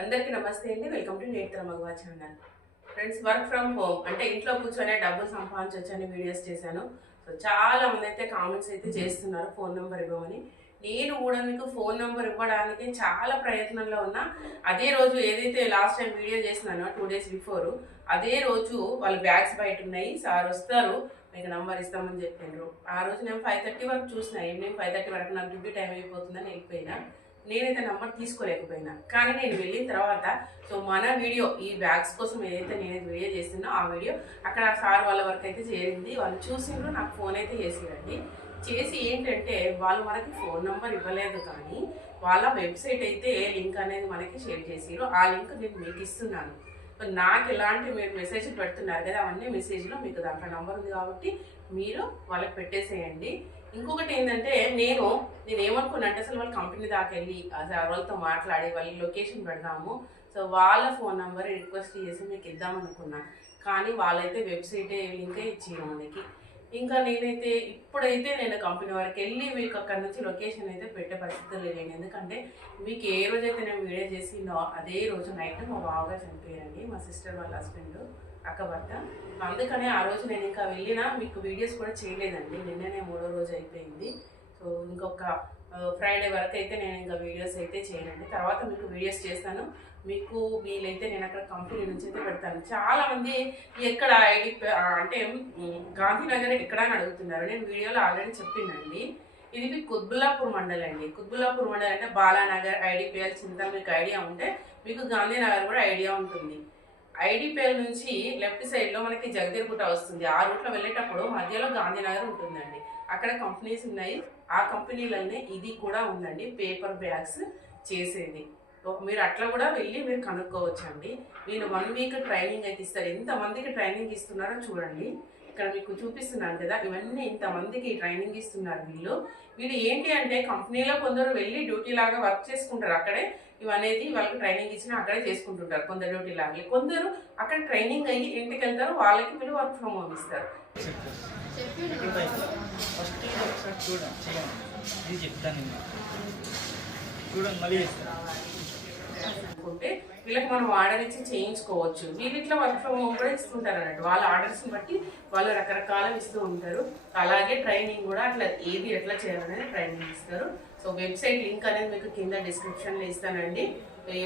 అందరికీ నమస్తే అండి. వెల్కమ్ టు నేత్ర మగవా channel. Friends, work from home అంటే ఇంట్లో కూర్చొనే డబ్బులు సంపాదించవచ్చని వీడియోస్ చేశాను. సో చాలా మంది అయితే కామెంట్స్ అయితే చేస్తున్నారు ఫోన్ నెంబర్ ఇవ్వమని. నేను కూడా మీకు ఫోన్ నెంబర్ ఇవ్వడానికి చాలా ప్రయత్నంలో ఉన్నా. అదే రోజు ఏదైతే లాస్ట్ టైం వీడియో చేసినానో 2 days బిఫోర్, అదే రోజు వాళ్ళ బ్యాగ్స్ బయట ఉన్నాయి, సార్ వస్తారు మీకు నంబర్ ఇస్తామని చెప్పిండ్రు. ఆ రోజు నేను 5:30 వరకు చూసిన, ఈవినింగ్ 5:30 వరకు నాకు డ్యూటీ టైం అయిపోతుందని వెళ్ళిపోయినా. నేనైతే నంబర్ తీసుకోలేకపోయినా. కానీ నేను వెళ్ళిన తర్వాత మన వీడియో ఈ బ్యాగ్స్ కోసం ఏదైతే నేను వీడియో చేస్తున్నా ఆ వీడియో అక్కడ సార్ వాళ్ళ వరకు అయితే చేరింది. వాళ్ళు చూసిండ్రు, నాకు ఫోన్ అయితే చేసిరండి. చేసి ఏంటంటే వాళ్ళు మనకి ఫోన్ నెంబర్ ఇవ్వలేదు, కానీ వాళ్ళ వెబ్సైట్ అయితే లింక్ అనేది మనకి షేర్ చేసిరు. ఆ లింక్ నేను మీకు ఇస్తున్నాను. నాకు ఎలాంటి మీరు మెసేజ్ పెడుతున్నారు కదా, అవన్నీ మెసేజ్లో మీకు దాంట్లో నెంబర్ ఉంది కాబట్టి మీరు వాళ్ళకి పెట్టేసేయండి. ఇంకొకటి ఏంటంటే నేను ఏమనుకున్నా అంటే అసలు వాళ్ళ కంపెనీ దాకా వెళ్ళి వాళ్ళతో మాట్లాడి వాళ్ళ లొకేషన్ పెడదాము, సో వాళ్ళ ఫోన్ నెంబర్ రిక్వెస్ట్ చేసి మీకు ఇద్దామనుకున్నా. కానీ వాళ్ళైతే వెబ్సైటే లింకే ఇచ్చారు మనకి. ఇంకా నేనైతే ఇప్పుడైతే నేను కంపెనీ వరకు వెళ్ళి మీకు అక్కడ నుంచి లొకేషన్ అయితే పెట్టే పరిస్థితులు లేదండి. ఎందుకంటే మీకు ఏ రోజైతే నేను వీడియో చేసిందో అదే రోజు నైట్ మా బావగా చనిపోయారండి, మా సిస్టర్ వాళ్ళ హస్బెండ్, అక్క భర్త. అందుకనే ఆ రోజు నేను ఇంకా వెళ్ళినా మీకు వీడియోస్ కూడా చేయలేదండి. నిన్ననే 3వ రోజు అయిపోయింది. సో ఇంకొక ఫ్రైడే వరకు అయితే నేను ఇంకా వీడియోస్ అయితే చేయనండి. తర్వాత మీకు వీడియోస్ చేస్తాను. మీకు వీలైతే నేను అక్కడ కంపెనీ నుంచి అయితే పెడతాను. చాలామంది ఎక్కడ ఐడి అంటే గాంధీనగర్ ఎక్కడ అని అడుగుతున్నారు. నేను వీడియోలో ఆల్రెడీ చెప్పిందండి. ఇది కుత్బుల్లాపూర్ మండల్ అండి. కుత్బుల్లాపూర్ మండల్ అంటే బాలానగర్, ఐడిపిఎల్, చింతల్ మీకు ఐడియా ఉంటే మీకు గాంధీనగర్ కూడా ఐడియా ఉంటుంది. ఐడిపిఎల్ నుంచి లెఫ్ట్ సైడ్లో మనకి జగదీర్గుట్ట వస్తుంది. ఆ రూట్లో వెళ్ళేటప్పుడు మధ్యలో గాంధీనగర్ ఉంటుందండి. అక్కడ కంపెనీస్ ఉన్నాయి. ఆ కంపెనీలనే ఇది కూడా ఉందండి, పేపర్ బ్యాగ్స్ చేసేది. మీరు అట్లా కూడా వెళ్ళి మీరు కనుక్కోవచ్చండి. వీళ్ళు 1 week ట్రైనింగ్ అయితే ఇస్తారు. ఎంతమందికి ట్రైనింగ్ ఇస్తున్నారో చూడండి. ఇక్కడ మీకు చూపిస్తున్నాను కదా, ఇవన్నీ ఇంతమందికి ట్రైనింగ్ ఇస్తున్నారు వీళ్ళు ఏంటి అంటే కంపెనీలో కొందరు వెళ్ళి డ్యూటీ లాగా వర్క్ చేసుకుంటారు. అక్కడే ఇవనేది వాళ్ళకి ట్రైనింగ్ ఇచ్చినా అక్కడే చేసుకుంటుంటారు. కొందరు డ్యూటీ లాగా, కొందరు అక్కడ ట్రైనింగ్ అయ్యి ఇంటికి వెళ్తారు. వాళ్ళకి వీళ్ళు వర్క్ ఫ్రమ్ హోమ్ ఇస్తారు. అనుకుంటే వీళ్ళకి మనం ఆర్డర్ ఇచ్చి చేయించుకోవచ్చు. వీళ్ళు ఇట్లా వర్క్ ఫ్రమ్ హోమ్ కూడా ఇస్తుంటారు అన్నట్టు. వాళ్ళ ఆర్డర్స్ని బట్టి వాళ్ళు రకరకాల ఇస్తూ ఉంటారు. అలాగే ట్రైనింగ్ కూడా అట్లా ఏది ఎట్లా చేయాలనేది ట్రైనింగ్ ఇస్తారు. సో వెబ్సైట్ లింక్ అనేది మీకు కింద డిస్క్రిప్షన్లో ఇస్తానండి.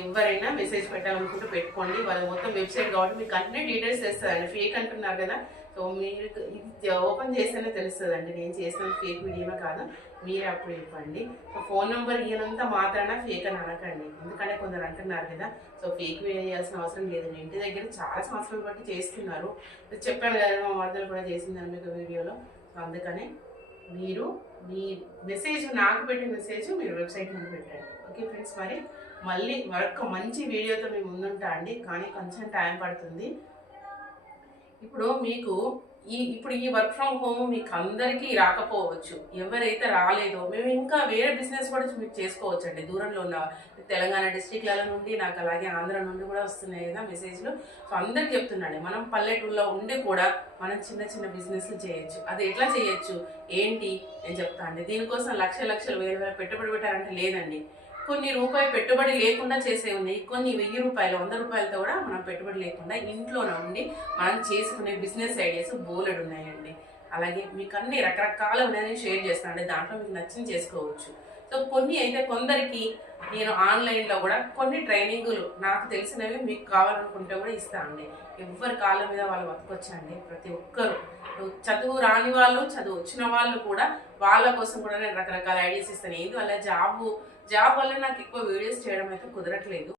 ఎవరైనా మెసేజ్ పెట్టాలనుకుంటే పెట్టుకోండి. వాళ్ళు మొత్తం వెబ్సైట్ కాబట్టి మీకు అన్ని డీటెయిల్స్ తెస్తుందండి. ఫేక్ అంటున్నారు కదా, సో మీరు ఇది ఓపెన్ చేస్తేనే తెలుస్తుంది అండి నేను చేసిన ఫేక్ వీడియోనే కాదు. మీరే అప్పుడు ఇవ్వండి. సో ఫోన్ నెంబర్ ఈయనంతా మాత్రాన ఫేక్ అని అనకండి. ఎందుకంటే కొందరు అంటున్నారు కదా, సో ఫేక్ వీడియో చేయాల్సిన అవసరం లేదు. ఇంటి దగ్గర చాలా సంవత్సరాలు బట్టి చేస్తున్నారు. చెప్పాను కదా, మా మరదలు కూడా చేసిందని మీకు వీడియోలో. సో అందుకనే మీరు మీ మెసేజ్, నాకు పెట్టిన మెసేజ్ మీరు వెబ్సైట్ మీద పెట్టండి. ఓకే ఫ్రెండ్స్, మళ్ళీ మరొక మంచి వీడియోతో మేము ముందుంటా అండి. కానీ కొంచెం టైం పడుతుంది. ఇప్పుడు మీకు ఇప్పుడు ఈ వర్క్ ఫ్రమ్ హోమ్ మీకు అందరికీ రాకపోవచ్చు. ఎవరైతే రాలేదో మేము ఇంకా వేరే బిజినెస్ కూడా మీకు చేసుకోవచ్చు అండి. దూరంలో ఉన్న తెలంగాణ డిస్ట్రిక్ట్ల నుండి, నాకు అలాగే ఆంధ్ర నుండి కూడా వస్తున్నాయి కదా మెసేజ్లు. సో అందరికి చెప్తున్నాండి, మనం పల్లెటూరులో ఉండి కూడా మనం చిన్న చిన్న బిజినెస్లు చేయొచ్చు. అది ఎట్లా చేయొచ్చు ఏంటి నేను చెప్తా అండి. దీనికోసం లక్షలు వేలు పెట్టుబడి పెట్టారంటే లేదండి. కొన్ని రూపాయలు పెట్టుబడి లేకుండా చేసే ఉన్నాయి. కొన్ని 1000 రూపాయలు 100 రూపాయలతో కూడా మనం పెట్టుబడి లేకుండా ఇంట్లోనే ఉండి మనం చేసుకునే బిజినెస్ ఐడియాస్ బోలెడు ఉన్నాయండి. అలాగే మీకు అన్ని రకరకాల ఉన్నాయని షేర్ చేస్తానండి. దాంట్లో మీకు నచ్చింది చేసుకోవచ్చు. సో కొన్ని అయితే కొందరికి నేను ఆన్లైన్లో కూడా కొన్ని ట్రైనింగులు నాకు తెలిసినవి మీకు కావాలనుకుంటే కూడా ఇస్తానండి. ఎవరి కాళ్ళ మీద వాళ్ళు బతకొచ్చండి. ప్రతి ఒక్కరు చదువు రాని వాళ్ళు, చదువు వచ్చిన వాళ్ళు కూడా వాళ్ళ కోసం కూడా నేను రకరకాల ఐడియాస్ ఇస్తాను. ఏంటి వల్ల జాబ్ వల్ల నాకు ఎక్కువ వీడియోస్ చేయడం అయితే కుదరట్లేదు.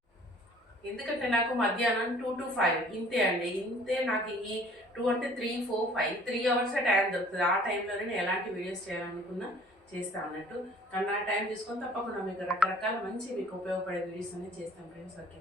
ఎందుకంటే నాకు మధ్యాహ్నం 2 to 5 ఇంతే అండి. ఇంతే నాకు ఈ 2 అంటే 3, 4, 5 3 hours టైం దొరుకుతుంది. ఆ టైంలోనే నేను ఎలాంటి వీడియోస్ చేయాలనుకున్నా చేస్తా అన్నట్టు. కానీ నా టైం తీసుకొని తప్పకుండా మీకు రకరకాల మంచి మీకు ఉపయోగపడే వీడియోస్ అనేది చేస్తాను ఫ్రెండ్స్. ఓకే.